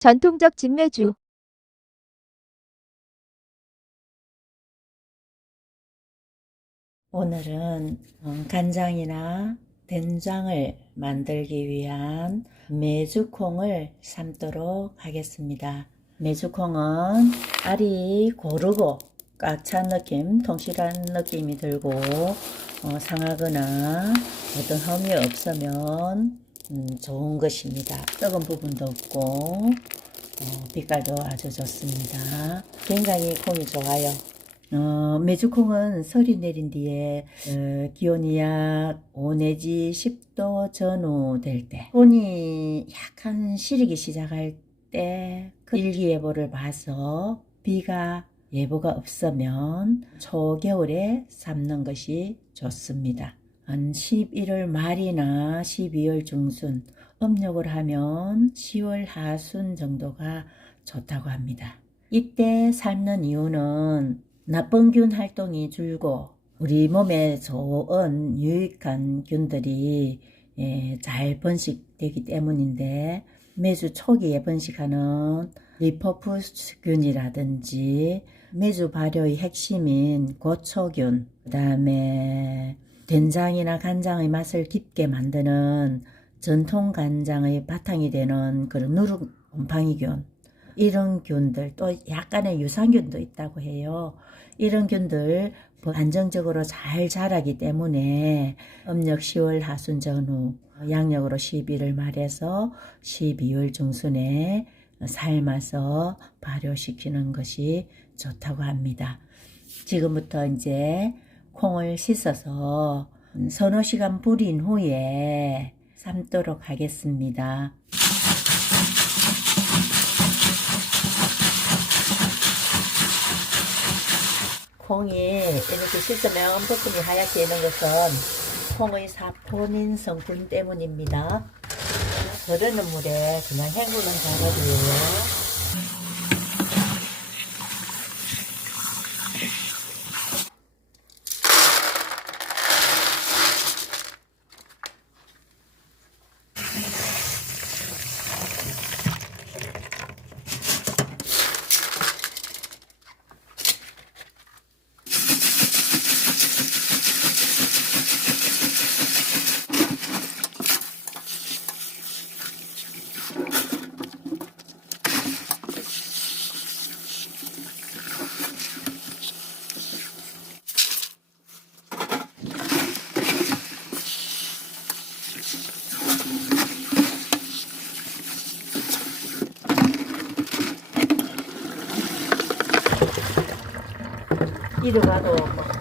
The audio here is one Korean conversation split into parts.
전통적 진매주. 오늘은 간장이나 된장을 만들기 위한 메주콩을 삶도록 하겠습니다. 메주콩은 알이 고르고 꽉 찬 느낌, 통실한 느낌이 들고 상하거나 어떤 흠이 없으면 좋은 것입니다. 썩은 부분도 없고 빛깔도 아주 좋습니다. 굉장히 콩이 좋아요. 메주콩은 설이 내린 뒤에 기온이 약 5 내지 10도 전후 될 때, 손이 약간 시리기 시작할 때 그 일기예보를 봐서 비가 예보가 없으면 초겨울에 삶는 것이 좋습니다. 한 11월 말이나 12월 중순, 음력을 하면 10월 하순 정도가 좋다고 합니다. 이때 삶는 이유는 나쁜 균 활동이 줄고 우리 몸에 좋은 유익한 균들이 잘 번식되기 때문인데, 매주 초기에 번식하는 리퍼푸스균이라든지 매주 발효의 핵심인 고초균, 그 다음에 된장이나 간장의 맛을 깊게 만드는 전통 간장의 바탕이 되는 그런 누룩곰팡이균, 이런 균들, 또 약간의 유산균도 있다고 해요. 이런 균들 안정적으로 잘 자라기 때문에 음력 10월 하순 전후, 양력으로 11월 말에서 12월 중순에 삶아서 발효시키는 것이 좋다고 합니다. 지금부터 이제 콩을 씻어서 서너 시간 불인 후에 삶도록 하겠습니다. 콩이 이렇게 씻으면 부분이 하얗게 있는 것은 콩의 사포닌 성분 때문입니다. 흐르는 물에 그냥 헹구는 작업이에요. 이리 가도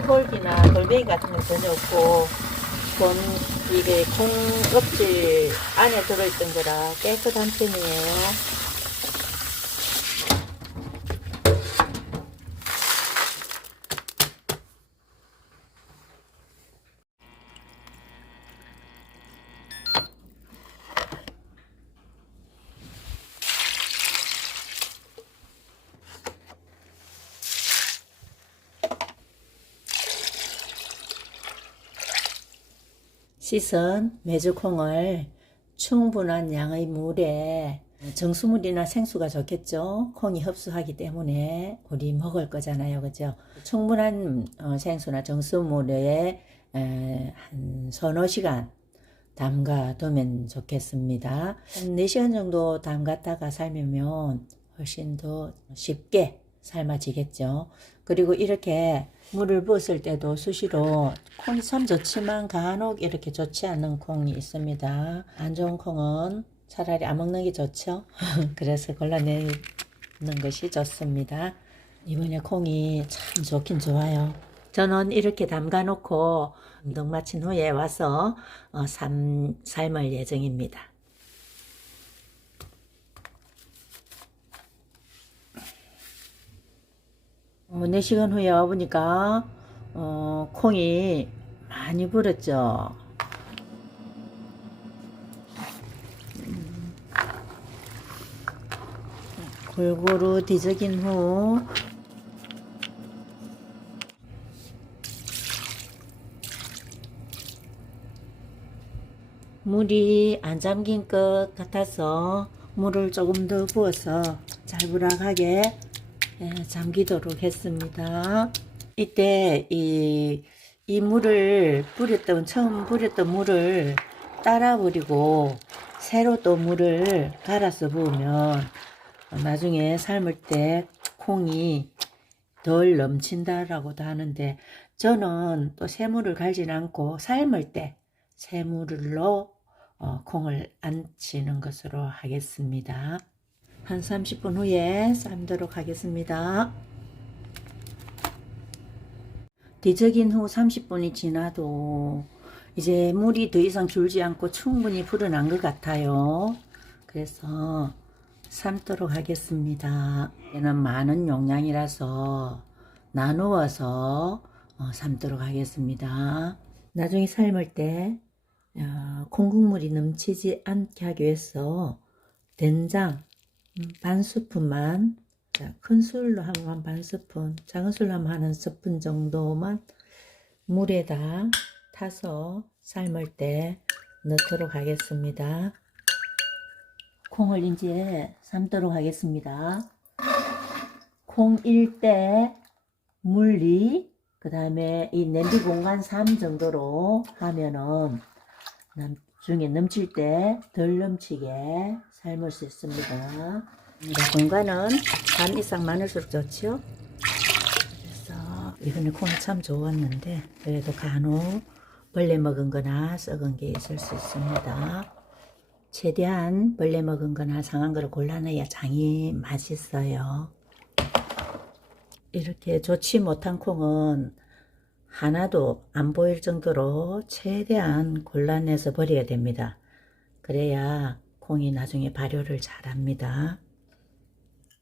털기나 돌멩이 같은 건 전혀 없고, 이게 콩 껍질 안에 들어있던 거라 깨끗한 편이에요. 씻은 메주콩을 충분한 양의 물에, 정수물이나 생수가 좋겠죠. 콩이 흡수하기 때문에 우리 먹을 거잖아요, 그죠? 충분한 생수나 정수물에 한 서너 시간 담가 두면 좋겠습니다. 한 4시간 정도 담갔다가 삶으면 훨씬 더 쉽게 삶아지겠죠. 그리고 이렇게 물을 부었을 때도 수시로 콩이 참 좋지만 간혹 이렇게 좋지 않은 콩이 있습니다. 안 좋은 콩은 차라리 안 먹는 게 좋죠. 그래서 골라내는 것이 좋습니다. 이번에 콩이 참 좋긴 좋아요. 저는 이렇게 담가 놓고 운동 마친 후에 와서 삶을 예정입니다. 4시간 후에 와보니까 콩이 많이 불었죠. 골고루 뒤적인 후 물이 안 잠긴 것 같아서 물을 조금 더 부어서 잘불락하게 잠기도록 했습니다. 이때 이 물을 처음 뿌렸던 물을 따라 버리고 새로 또 물을 갈아서 부으면 나중에 삶을 때 콩이 덜 넘친다라고도 하는데, 저는 또 새물을 갈지는 않고 삶을 때 새물로 콩을 안 치는 것으로 하겠습니다. 한 30분 후에 삶도록 하겠습니다. 뒤적인 후 30분이 지나도 이제 물이 더 이상 줄지 않고 충분히 불어난 것 같아요. 그래서 삶도록 하겠습니다. 얘는 많은 용량이라서 나누어서 삶도록 하겠습니다. 나중에 삶을 때 콩국물이 넘치지 않게 하기 위해서 된장 반 스푼만, 큰 술로 하면 반 스푼, 작은 술로 하면 한 스푼 정도만 물에다 타서 삶을 때 넣도록 하겠습니다. 콩을 이제 삶도록 하겠습니다. 콩 1대 물 2, 그 다음에 이 냄비 공간 3 정도로 하면은 나중에 넘칠 때 덜 넘치게 삶을 수 있습니다. 공간은 반 이상 많을수록 좋죠. 그래서 이번에 콩이 참 좋았는데 그래도 간혹 벌레 먹은 거나 썩은 게 있을 수 있습니다. 최대한 벌레 먹은 거나 상한 거를 골라내야 장이 맛있어요. 이렇게 좋지 못한 콩은 하나도 안 보일 정도로 최대한 골라내서 버려야 됩니다. 그래야 콩이 나중에 발효를 잘합니다.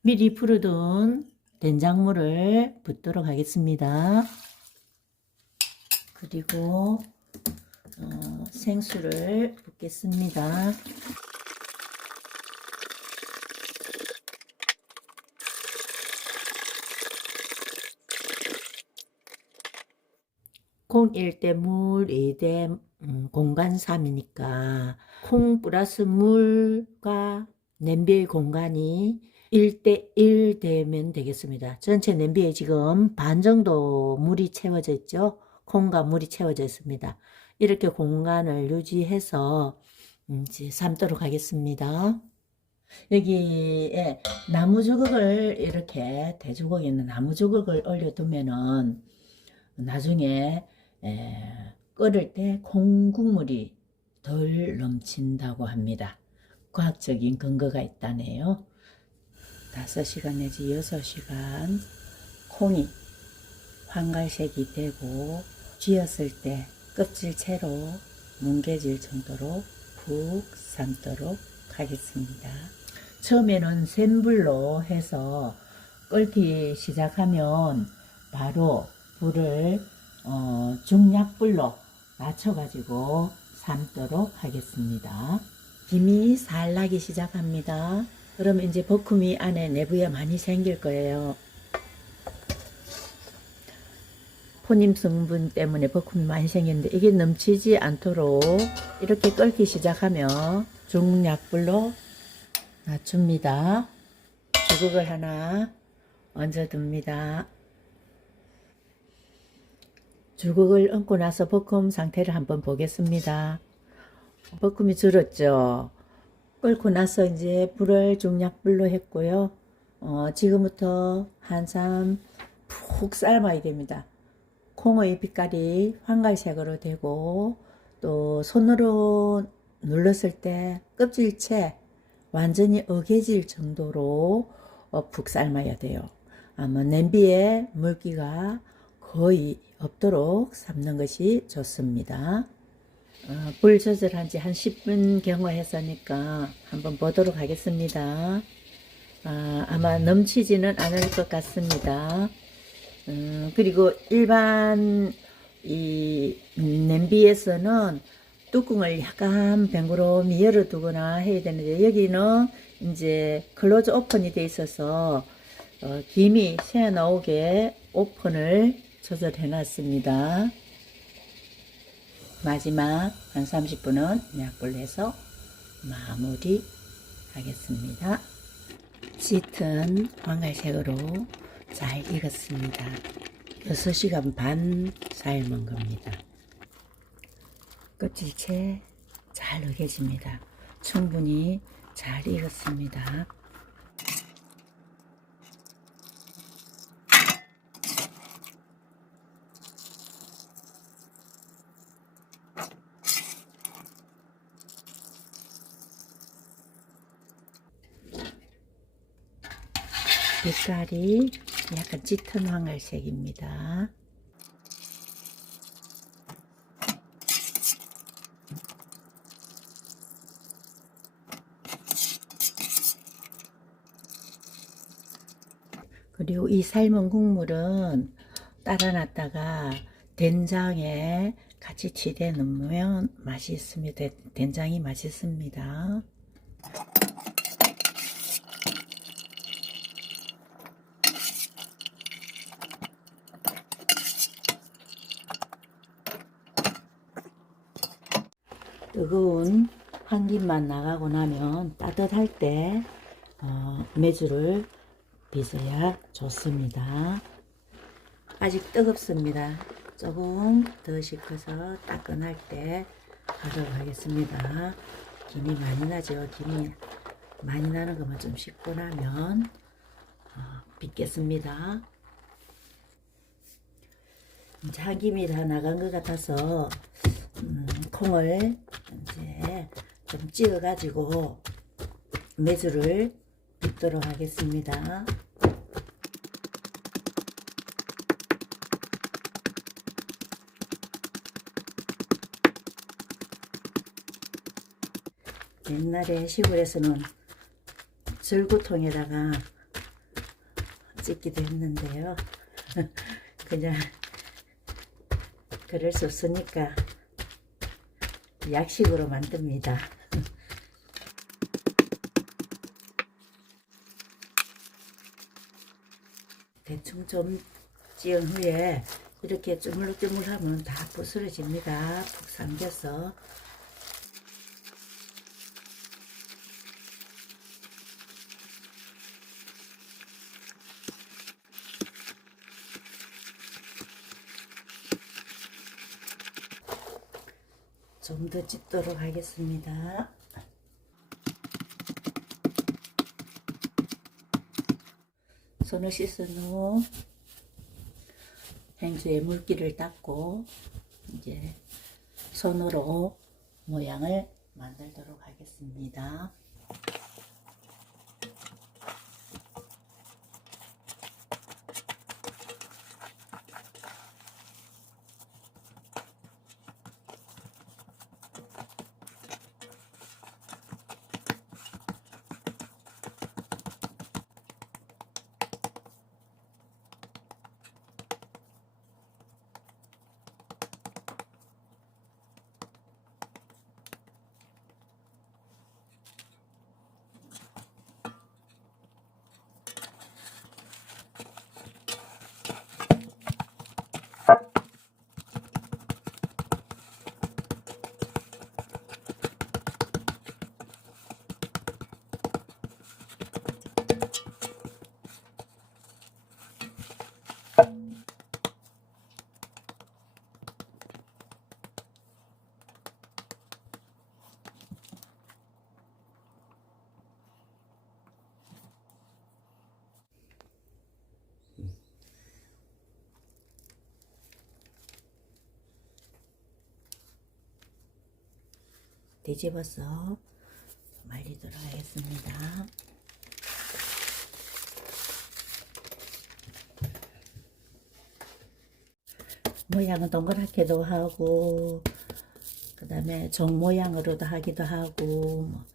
미리 불어둔 된장물을 붓도록 하겠습니다. 그리고 생수를 붓겠습니다. 콩 1대 물 2대 공간 3이니까 콩 플러스 물과 냄비의 공간이 1대 1 되면 되겠습니다. 전체 냄비에 지금 반 정도 물이 채워져 있죠. 콩과 물이 채워져 있습니다. 이렇게 공간을 유지해서 이제 삶도록 하겠습니다. 여기에 나무주걱을, 이렇게 돼지고기 있는 나무주걱을 올려두면은 나중에 끓을 때 콩국물이 덜 넘친다고 합니다. 과학적인 근거가 있다네요. 5시간 내지 6시간 콩이 황갈색이 되고 쥐었을 때 껍질채로 뭉개질 정도로 푹 삶도록 하겠습니다. 처음에는 센 불로 해서 끓기 시작하면 바로 불을 중약불로 낮춰가지고 삶도록 하겠습니다. 김이 살 나기 시작합니다. 그러면 이제 버큼이 안에 내부에 많이 생길 거예요. 포님 성분 때문에 버큼이 많이 생겼는데 이게 넘치지 않도록 이렇게 끓기 시작하면 중약불로 낮춥니다. 주걱을 하나 얹어둡니다. 주걱을 얹고 나서 버큼 상태를 한번 보겠습니다. 버큼이 줄었죠. 끓고 나서 이제 불을 중약불로 했고요. 지금부터 한참 푹 삶아야 됩니다. 콩의 빛깔이 황갈색으로 되고 또 손으로 눌렀을 때 껍질채 완전히 어개질 정도로 푹 삶아야 돼요. 아마 냄비에 물기가 거의 없도록 삶는 것이 좋습니다. 불 조절한 지 한 10분 경과했으니까 한번 보도록 하겠습니다. 아마 넘치지는 않을 것 같습니다. 그리고 일반 이 냄비에서는 뚜껑을 약간 뱅그러미 열어두거나 해야 되는데 여기는 이제 클로즈 오픈이 돼 있어서 김이 새어나오게 오픈을 조절해 놨습니다. 마지막 한 30분은 약불로 해서 마무리 하겠습니다. 짙은 황갈색으로 잘 익었습니다. 6시간 반 삶은 겁니다. 껍질채 잘 으개집니다. 충분히 잘 익었습니다. 빛깔이 약간 짙은 황갈색입니다. 그리고 이 삶은 국물은 따라 놨다가 된장에 같이 치대 넣으면 맛이 있습니다. 된장이 맛있습니다. 뜨거운 한김만 나가고 나면 따뜻할 때 메주를 빚어야 좋습니다. 아직 뜨겁습니다. 조금 더 식혀서 따끈할 때 하도록 하겠습니다. 김이 많이 나죠. 김이 많이 나는 것만 좀 식고 나면 빚겠습니다. 이제 한 김이 다 나간 것 같아서 콩을 이제 좀 찌어 가지고 메주를 빚도록 하겠습니다. 옛날에 시골에서는 절구통에다가 찢기도 했는데요. 그냥 그럴 수 없으니까 약식으로 만듭니다. 대충 좀 찌은 후에 이렇게 쪼물쪼물하면 다 부스러집니다. 푹 삼겨서. 좀 더 찢도록 하겠습니다. 손을 씻은 후 행주에 물기를 닦고 이제 손으로 모양을 만들도록 하겠습니다. 뒤집어서 말리도록 하겠습니다. 모양은 동그랗게도 하고 그 다음에 종 모양으로도 하기도 하고 뭐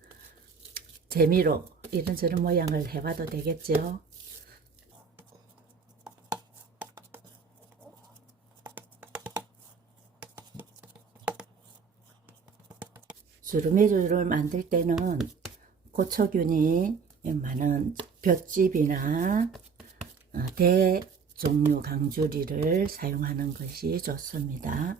재미로 이런저런 모양을 해봐도 되겠죠. 주름메주를 만들 때는 고초균이 많은 볏짚이나 대 종류 강주리를 사용하는 것이 좋습니다.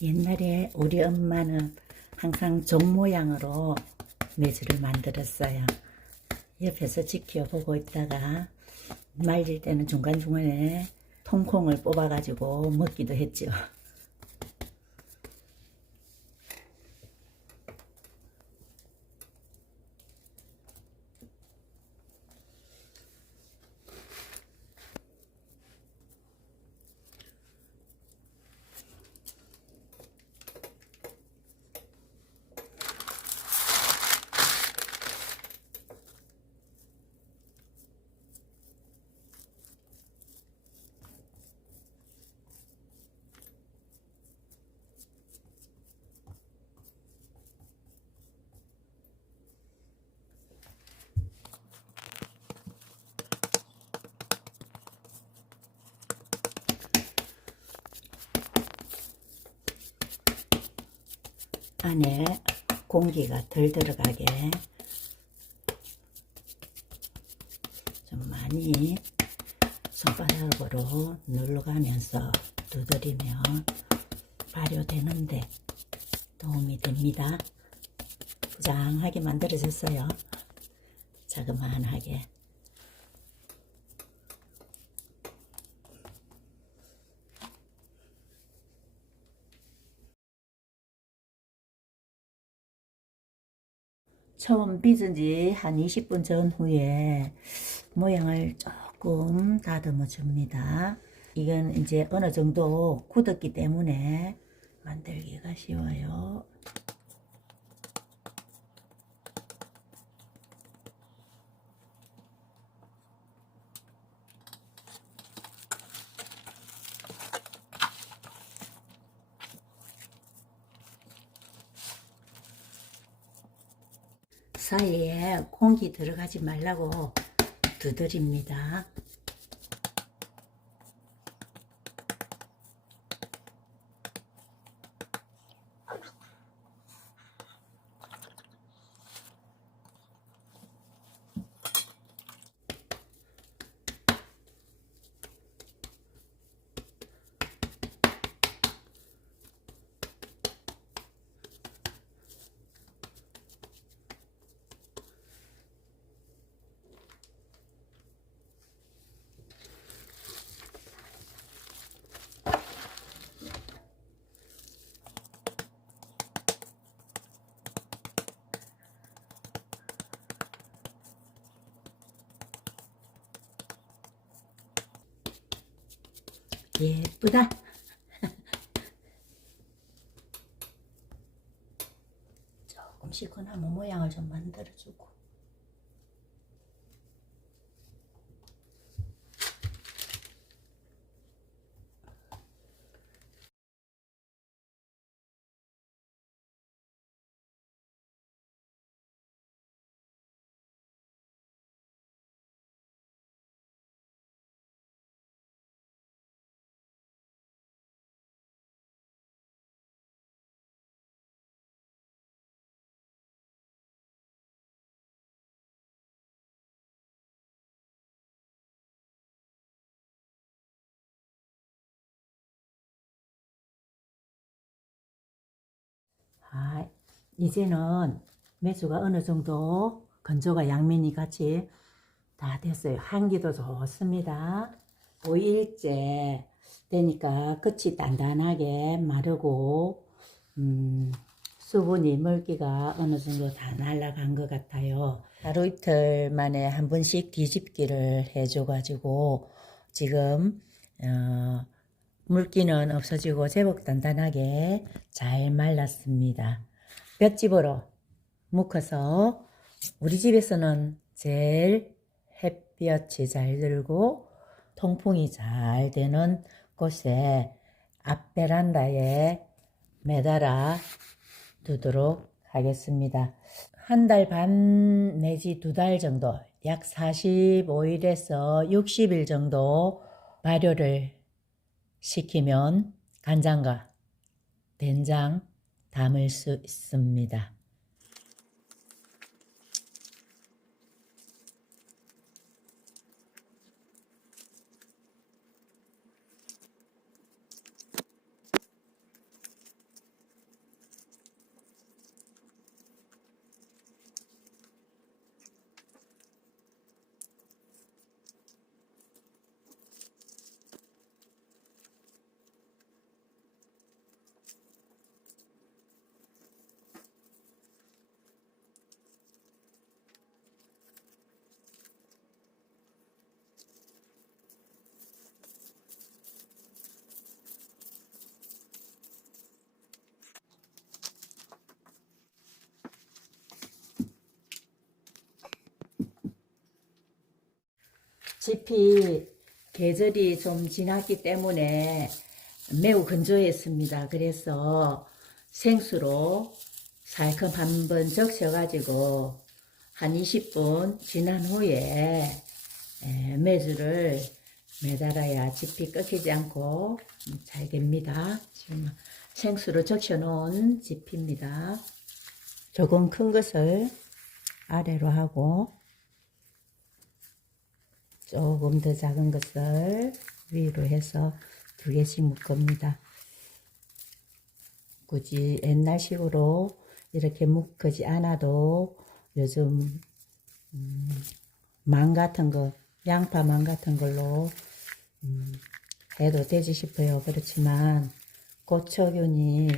옛날에 우리 엄마는 항상 종 모양으로 메주를 만들었어요. 옆에서 지켜보고 있다가 말릴 때는 중간중간에 통콩을 뽑아가지고 먹기도 했죠. 안에 공기가 덜 들어가게 좀 많이 손바닥으로 눌러가면서 두드리면 발효되는데 도움이 됩니다. 부장하게 만들어졌어요. 자그마하게. 처음 빚은 지 한 20분 전후에 모양을 조금 다듬어 줍니다. 이건 이제 어느 정도 굳었기 때문에 만들기가 쉬워요. 사이에 공기 들어가지 말라고 두드립니다. 예쁘다. 조금씩 그나마 모양을 좀 만들어주고. 이제는 메주가 어느 정도 건조가 양면이 같이 다 됐어요. 향기도 좋습니다. 5일째 되니까 끝이 단단하게 마르고 수분이 물기가 어느 정도 다 날아간 것 같아요. 하루 이틀 만에 한 번씩 뒤집기를 해줘가지고 지금 물기는 없어지고 제법 단단하게 잘 말랐습니다. 볏짚으로 묶어서 우리 집에서는 제일 햇볕이 잘 들고 통풍이 잘 되는 곳에 앞 베란다에 매달아 두도록 하겠습니다. 한 달 반 내지 2달 정도, 약 45일에서 60일 정도 발효를 시키면 간장과 된장 담을 수 있습니다. 짚이 계절이 좀 지났기 때문에 매우 건조했습니다. 그래서 생수로 살금 한번 적셔가지고 한 20분 지난 후에 메주를 매달아야 짚이 꺾이지 않고 잘 됩니다. 지금 생수로 적셔놓은 짚입니다. 조금 큰 것을 아래로 하고 조금 더 작은 것을 위로 해서 2개씩 묶습니다. 굳이 옛날식으로 이렇게 묶지 않아도 요즘 망 같은 거, 양파 망 같은 걸로 해도 되지 싶어요. 그렇지만 고초균이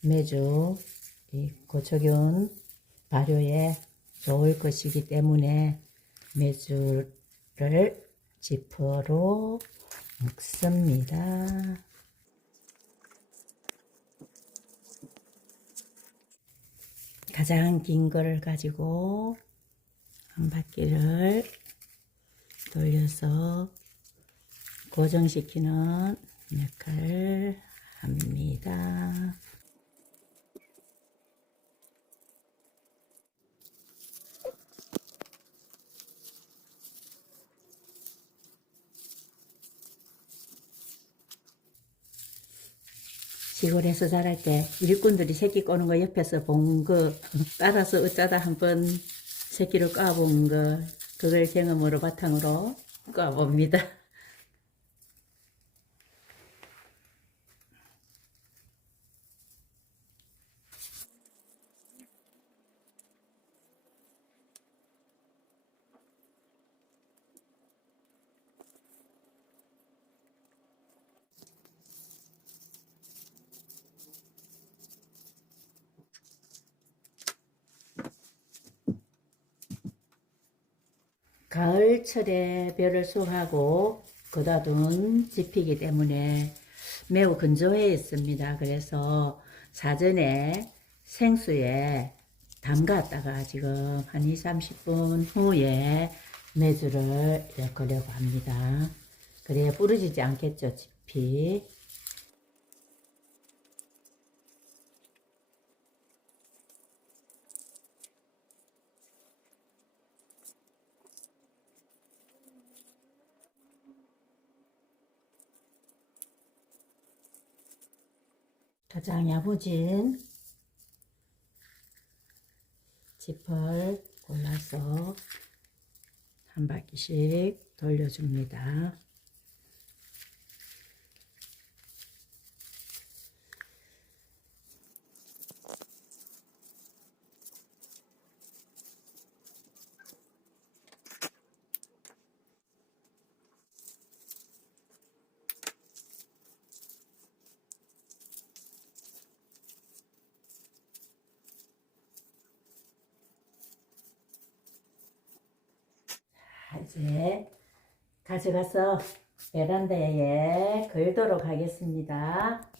매주 이 고초균 발효에 좋을 것이기 때문에 매주를 지퍼로 묶습니다. 가장 긴 거를 가지고 한 바퀴를 돌려서 고정시키는 역할을 합니다. 시골에서 자랄 때 일꾼들이 새끼 꼬는 거 옆에서 본 거 따라서 어쩌다 한번 새끼를 꽈본 거 그걸 경험으로 바탕으로 꽈봅니다. 가을철에 벼를 수확하고 걷어둔 짚이기 때문에 매우 건조해 있습니다. 그래서 사전에 생수에 담갔다가 지금 한 20-30분 후에 메주를 엮으려고 합니다. 그래야 부러지지 않겠죠, 짚이. 가장 야무진 짚을 골라서 한 바퀴씩 돌려줍니다. 이제 가져가서 베란다에 걸도록 하겠습니다.